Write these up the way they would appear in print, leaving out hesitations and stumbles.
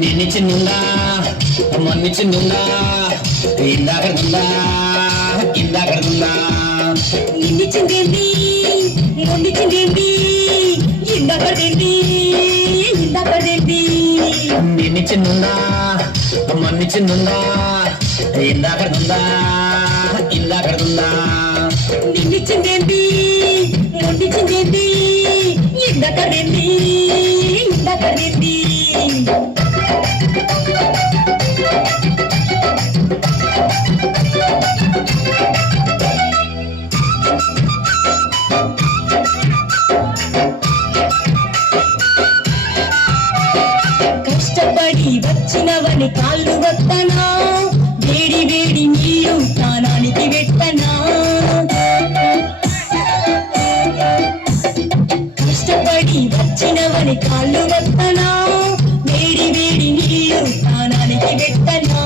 నిన్నిచ్చినుందా మొన్నిచ్చినుందా ఇందాకడుందా ఇందాకడుందా నిన్నిచ్చిందేంటి మొన్నిచ్చిందేంటి ఇందాకడేంటి ఇందాకడేంటి నిన్నిచ్చినుందా మొన్నిచ్చినుందా ఇందాకడుందా ఇందాకడుందా నిన్నిచ్చిందేంటి మొన్నిచ్చిందేంటి ఇందాకడేంటి ఇందాకడేంటి కష్టపడి వచ్చినవని కాళ్ళు వత్తనా వేడి వేడి నీరు స్నానానికి పెట్టనా కష్టపడి వచ్చినవని కాళ్ళు వత్తనా వేడి వేడి నీరు స్నానానికి పెట్టనా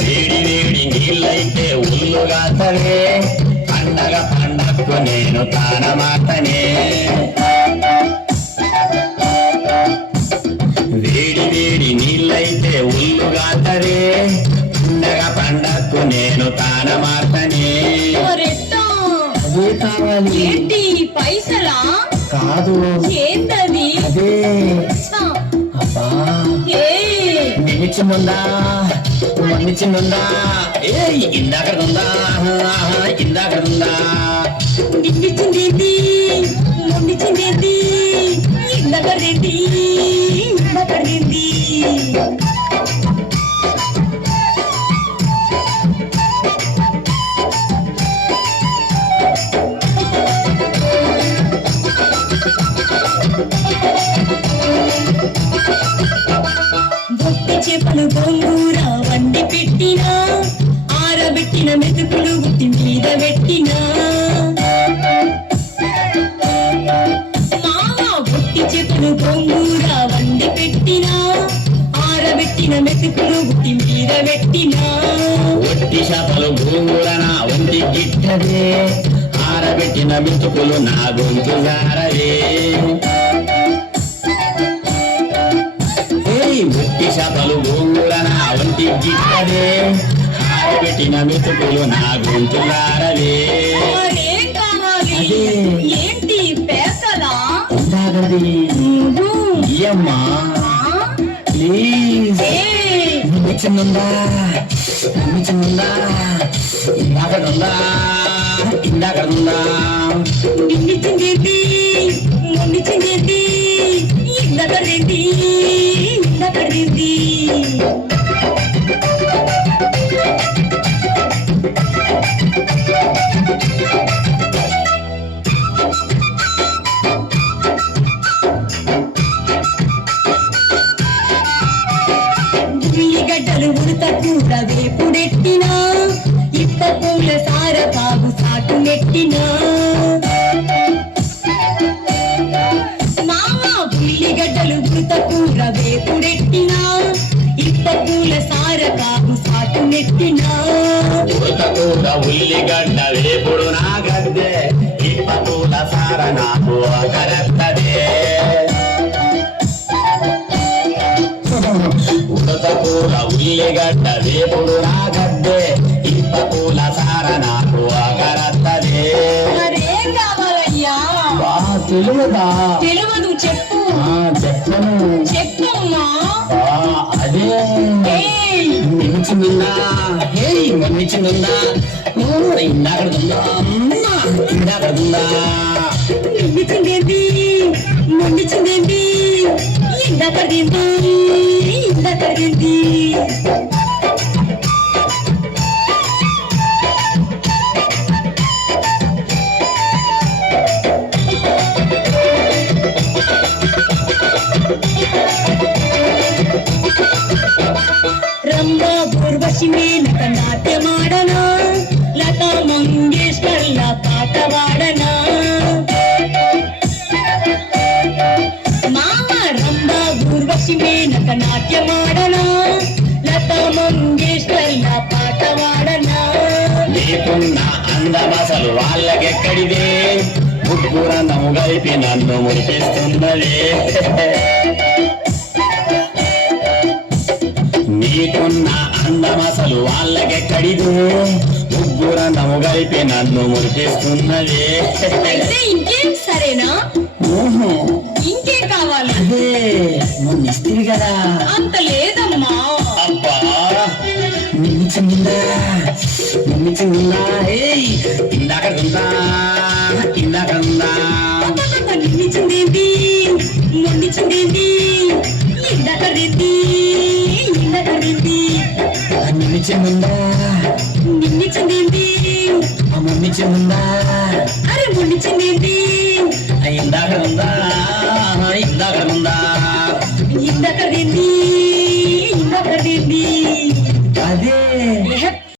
వేడి వేడి నీళ్ళైతే ఉల్లుగాతనే పండగ పండగకు నేను తానమాతనే వేడి వేడి నీళ్ళైతే ఉల్లుగాతనే పండగ పండగకు నేను తానమాతనే అదే కావాలి ఏంటి పైసలా కాదు ఏంటది అదే అబ్బా నిన్నిచ్చినుందా మొన్నిచ్చినుందా ఇందాకడుందా ఇందాకడుందా నిన్నిచ్చిందేంటి మొన్నిచ్చిందేంటి ఇందాకడేంటి ఇందాకడేంటి బొట్టి చేపలు గోంగూర వండి పెట్టినా ఆరబెట్టిన మెతుకులు గుట్టి మీద పెట్టినా మామ బొట్టి చేపలు గోంగూర వండి పెట్టినా ఆరబెట్టిన మెతుకులు గుట్టి మీద పెట్టినా ఒట్టి చేపలు గోంగూర నా ఒంటి గిట్టదే ఆరబెట్టిన మెతుకులు నా గొంతు జారవే ఒట్టి చేపలు గోంగూర నా ఒంటి గిట్టదే ఆరబెట్టిన మెతుకులు నా గొంతు జారవే ఏంటి పేసలా అమ్మా ప్లీజ్ నిన్నిచ్చినుందా నిన్నిచ్చినుందా ఇందాకడుందా ఇందాకడుందా నిన్నిచ్చిందేంటి మొన్నిచ్చిందేంటి ఇందాకడేంటి ఇందాకడేంటి ఉల్లిగడ్డలు ఉడత కూర వేపుడెట్టినా ఇప్ప పూల సార తాగు సాటు నెట్టినా మామ ఉల్లిగడ్డలు ఉడత కూర వేపుడెట్టినా ఇప్ప పూల సార తాగు సాటు నెట్టినా ఉడతకూర ఉల్లిగడ్డ వేపుడు నా గద్దే ఇప్ప పూల సార నాకు అగరత్తదే ఉడతకూర ఉల్లిగడ్డ వేపుడు నా గద్దే ఇప్ప పూల సార నాకు అగరత్తదే మరేం కావాలయ్యా తెలియదా తెలియదు చెప్పు చెప్పను చెప్పమ్మా అదే నిన్నిచ్చినుందా మొన్నిచ్చినుందా ఇందాకడుందా ఇందాకడుందా నిన్నిచ్చిందేంటి మొన్నిచ్చిందేంటి ఇందాకడేంటి ఇందాకడేంటి రంభా ఊర్వశి మేనక నాట్యమాడనా లతా మంగేష్కర్ల పాట వాడనా మామ రంభా ఊర్వశి మేనక నాట్యమాడనా వాళ్ళకెక్కడిదే ముగ్గురందము కలిపి నన్ను మురిపిస్తున్నదే నీకున్న అందమసలు వాళ్ళకెక్కడిదే ముగ్గురందము కలిపి నన్ను మురిపిస్తున్నదే అయితే ఇంకేం సరేనా ఇంకేం కావాలి అదే నువ్వు ఇస్తివి కదా అంత లేదమ్మా అబ్బా నిమ్మిచిందా ఏయ్ ఇందాకడుందా నిన్నిచ్చిందేంటి మొన్నిచ్చిందేంటి ఇందాకదేంటి నిమ్మిచిందా నిన్నిచ్చిందేంటి ఆ మమ్మిచిందా అరే మొన్నిచ్చిందేంటి ఇందాకడుందా ఇందాకదేంటి అదే